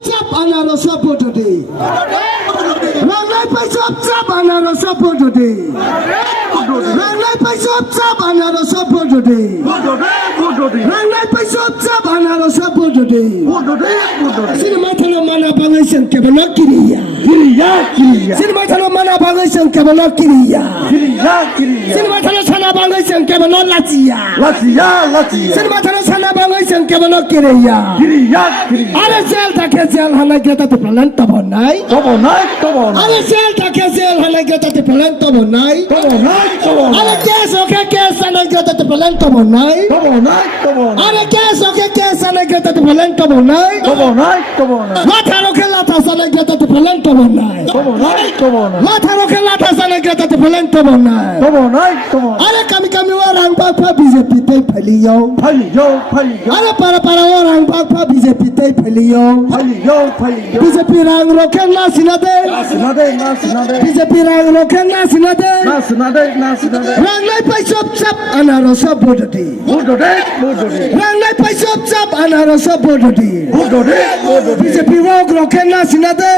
Chap anarosa potode. Rangai paisop chap anarosa potode. Rangai paisop chap anarosa potode. Rangai paisop chap anarosa potode. Sinema thana mana bangai sang kebana kiriya. Sinema thana mana bangai sang kebana kiriya. Sinema thana sana bangai sang kebana latia. Sinema thana sana bangai sang kebana kiriya. Are sel take sel halai geta te plan tabonai. Are sel take sel halai geta te plan tabonai. Are kes okay kes halai geta te plan tabonai. Are kes okay kes halai geta te plan tabonai. Latharo ke latha halai geta te plan tabonai. Latharo ke latha halai geta te plan tabonai. Are kami kami orang bapa BJP te phaliyo. Are para orang bapa BJP te phaliyo. BJP rang roken na sinade. BJP rang roken na sinade. Rang lai paisop chap anarosa bodoti. Rang lai paisop chap anarosa bodoti. BJP rang roken na sinade.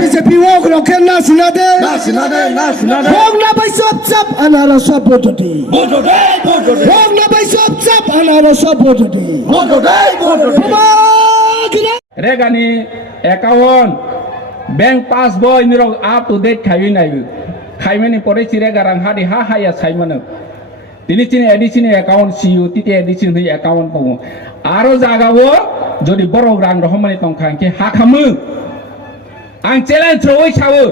BJP rang roken na sinade. Rang lai paisop chap anarosa bodoti. Rang lai paisop chap anarosa bodoti. Regani account bank passbook ni rog up to date khawi nai khaimani pore chire garang hadi ha ya saimana tini chini addition account cu titi addition hi account pago aro jaga wo jodi borok rang rohmani tongkhang ke ha khamu ang challenge roi chawo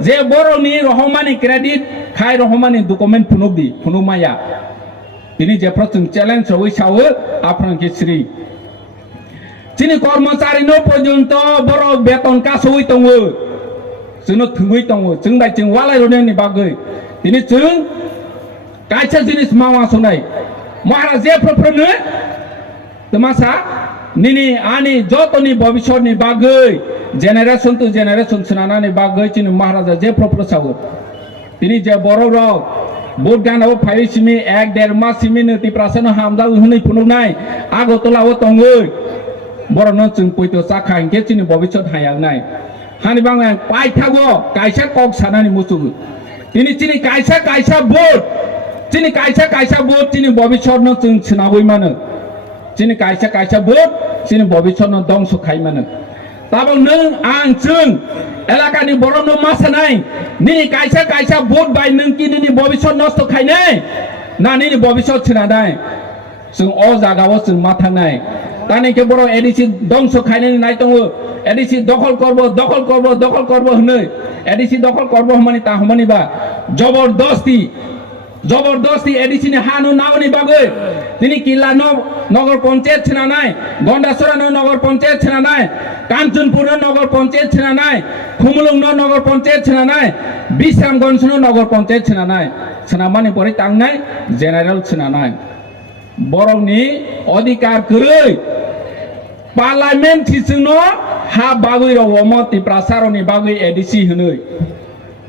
je borok ni rohmani credit khai rohmani document phunukdi phunumaya tini je prothom challenge roi chawo apran ke sri Sini कर्मचारी no पर्यन्त बरो बेतन कासुइ दङो जोंनो थुङै दङ जों bye जों वालाय रोननि बागै दिनै जों कायसा जिनिस मावा सनाय महाराजे प्रप्रनो तमासा निनि आनि जतनि भविष्यनि बागै जेनेरेशन टु जेनेरेशन सुनानानि बागै दिनै महाराजा जे प्रप्रसावो दिनै जे बरो रग बोट गानाव फाइसिमि 1-1.5 मास सिमि नति प्रासनो हामजा हुनै फुनुनाय आगतलाव दङो बरनो जों पयतो साखा इंके चिनि भविष्यत हायांनाय हानि बांगा पाइथागो कायसा कक सानानि मुसु तिनि चिनि कायसा बोट चिनि भविष्यत न जों छिनावै मानो चिनि कायसा बोट चिनि भविष्यत न दंस खाइ मानो ताबो नों आं जों एलाकानि बरनो मासानाय निनि कायसा बोट बाय नों किनि भविष्यत नस्त खायनाय ना निनि भविष्यत छिनानाय जों अ जागाव जों मा थांनाय तानि के बरो एडिसि दंस खायनानि नाय दङ एडिसि दखल करब होनो एडिसि दखल करब हमनि ता हमनि बा जबरदस्ती एडिसि नि हानु नावनि बागै तिनि किल्ला नगर पंचायत छिनानाय गन्डासरा नगर पंचायत छिनानाय काञ्चनपुर नगर पंचायत छिनानाय खुमलुङ नगर पंचायत छिनानाय बिश्रामगञ्ज नगर पंचायत छिनानाय छिनामानि परि तांनाय जेनेरेल छिनानाय बरंनि अधिकार गरै पार्लियामेन्ट थिसनो हा बागै रवमति प्रासारनि बागै एडिसि होनै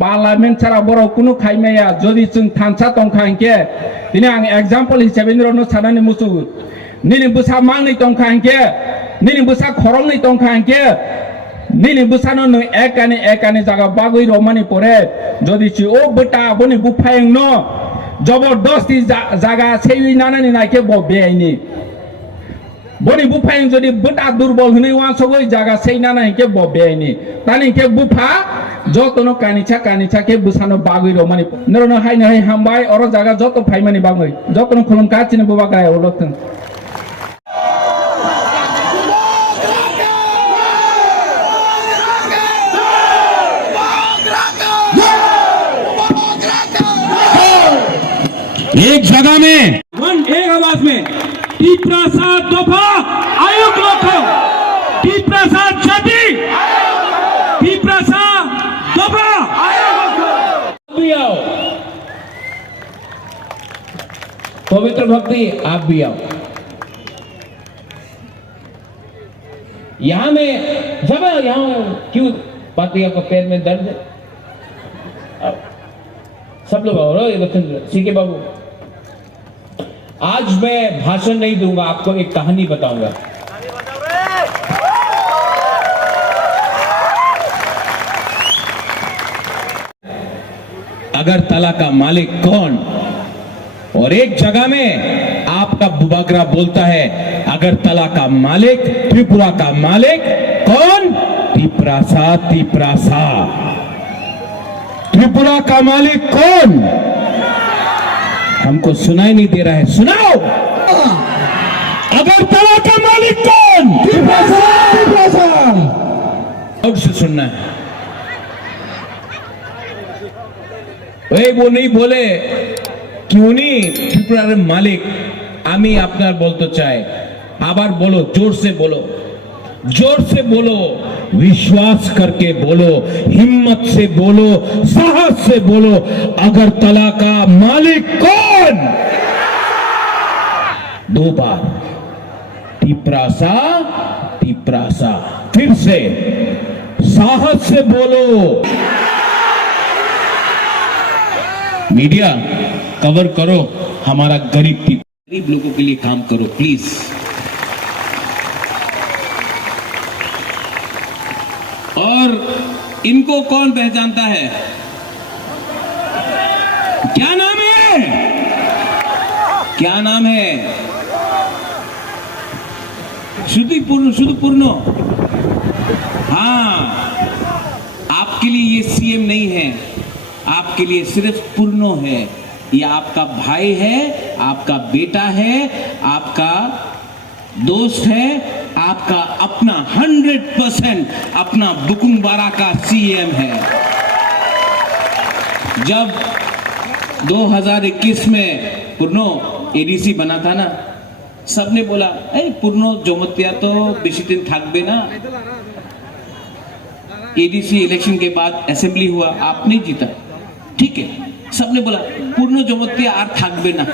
पार्लियामेन्ट सारा बर कुनु खायमाया जदि जों थानसा तंखांके दिनै आं एग्जाम्पल हिसाबै नरनो सानानि मुसु निनि बुसा मांनि तंखांके निनि बुसा खरंनि तंखांके निनि बुसानो न एकानि जागा बागै रमानि परे जदि छि ओ बटा बनि बुफायं न जबरदस्ती जागा सेवी नानानि नायके बेआइनि बनि बुफायं जदि बटा दुर्बल होनै वासगै जागा सेई नानानि के बेआइनि तानि के बुफा जतनो कानिचा के बुसानो बागै रमानि नरनो हायनो हाय हामबाय अर जागा जत फाइमानि बागै जतनो खुलुम काचिनो बुबा गाय अलथों एक जगह में एक आवाज में टी प्रसाद दफा आयोग रखो टी प्रसाद छठी टी प्रसाद दफा भी आओ पवित्र भक्ति आप भी आओ यहाँ में जब यहाँ क्यों बाकी आपका पैर में दर्द है सब लोग आओ सीके बाबू आज मैं भाषण नहीं दूंगा आपको एक कहानी बताऊंगा अगरतला का मालिक कौन? और एक जगह में आपका बुबागरा बोलता है अगरतला का मालिक, त्रिपुरा का मालिक कौन? तिपरासा, तिपरासा। त्रिपुरा का मालिक कौन? हमको सुनाई नहीं दे रहा है, सुनाओ। अगरतला का मालिक कौन? तिपरासा, तिपरासा। और से सुनना है। वो नहीं बोले क्यों नहीं त्रिपुरार मालिक आमी आपनार बोलते चाहे, आबार बोलो, जोर से बोलो, जोर से बोलो, विश्वास करके बोलो, हिम्मत से बोलो, साहस से बोलो, अगरतला का मालिक कौन? दो बार, तिपरासा, तिपरासा। फिर से साहस से बोलो। मीडिया कवर करो, हमारा गरीब लोगों के लिए काम करो प्लीज। और इनको कौन पहचानता है? क्या नाम है? क्या नाम है? शुद्धपूर्ण। हाँ, आपके लिए ये सीएम नहीं है, आपके लिए सिर्फ पूर्णो है। ये आपका भाई है, आपका बेटा है, आपका दोस्त है, आपका अपना 100% अपना बुकुंगबारा का सीएम है। जब 2021 में पूर्णो एडीसी बना था ना, सबने बोला पूर्णो जोमतिया तो बेशी दिन थाकबे ना। एडीसी इलेक्शन के बाद असेंबली हुआ, आप नहीं जीता, ठीक है, सबने बोला पूर्णो जोमतिया आर थाकबे ना।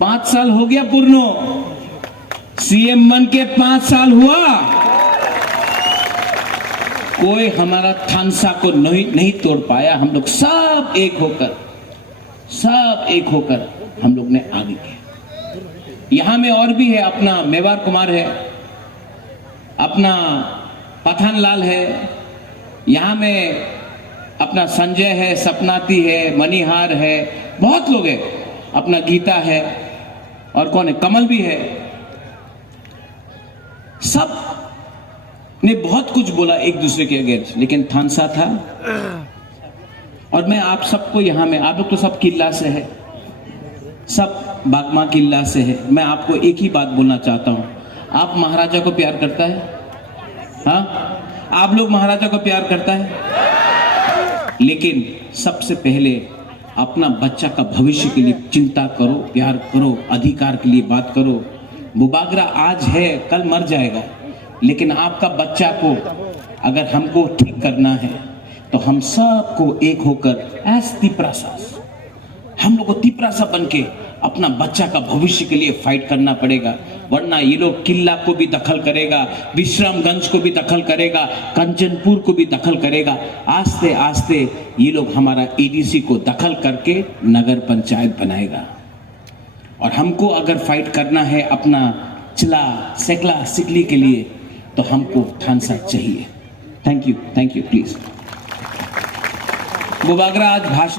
5 साल हो गया पूर्णो सीएम बन के 5 साल हुआ, कोई हमारा थानसा को नहीं तोड़ पाया। हम लोग सब एक होकर हम लोग ने आगे किया। यहां में और भी है, अपना मेवार कुमार है, अपना पठानलाल है, यहां में अपना संजय है, सपनाती है, मणिहार है, बहुत लोग हैं, अपना गीता है, और कौन है, कमल भी है। सब ने बहुत कुछ बोला एक दूसरे के अगेंस्ट, लेकिन थानसा था। और मैं आप सबको यहां में, आप लोग तो सब किला से है, सब बागमा किला से है। मैं आपको एक ही बात बोलना चाहता हूं, आप महाराजा को प्यार करता है? हाँ, आप लोग महाराजा को प्यार करता है? लेकिन सबसे पहले अपना बच्चा का भविष्य के लिए चिंता करो, प्यार करो, अधिकार के लिए बात करो। बुबागरा आज है, कल मर जाएगा, लेकिन आपका बच्चा को अगर हमको ठीक करना है तो हम सबको एक होकर एस तिपरासा, हम लोग को तिपरासा बन के अपना बच्चा का भविष्य के लिए फाइट करना पड़ेगा। वरना ये लोग किला को भी दखल करेगा, विश्रामगंज को भी दखल करेगा, कंचनपुर को भी दखल करेगा। आस्ते आस्ते ये लोग हमारा एडीसी को दखल करके नगर पंचायत बनाएगा। और हमको अगर फाइट करना है अपना चिला सेकला सिकली के लिए, तो हमको थानसा चाहिए। Thank you please. बुबागरा आज भाषण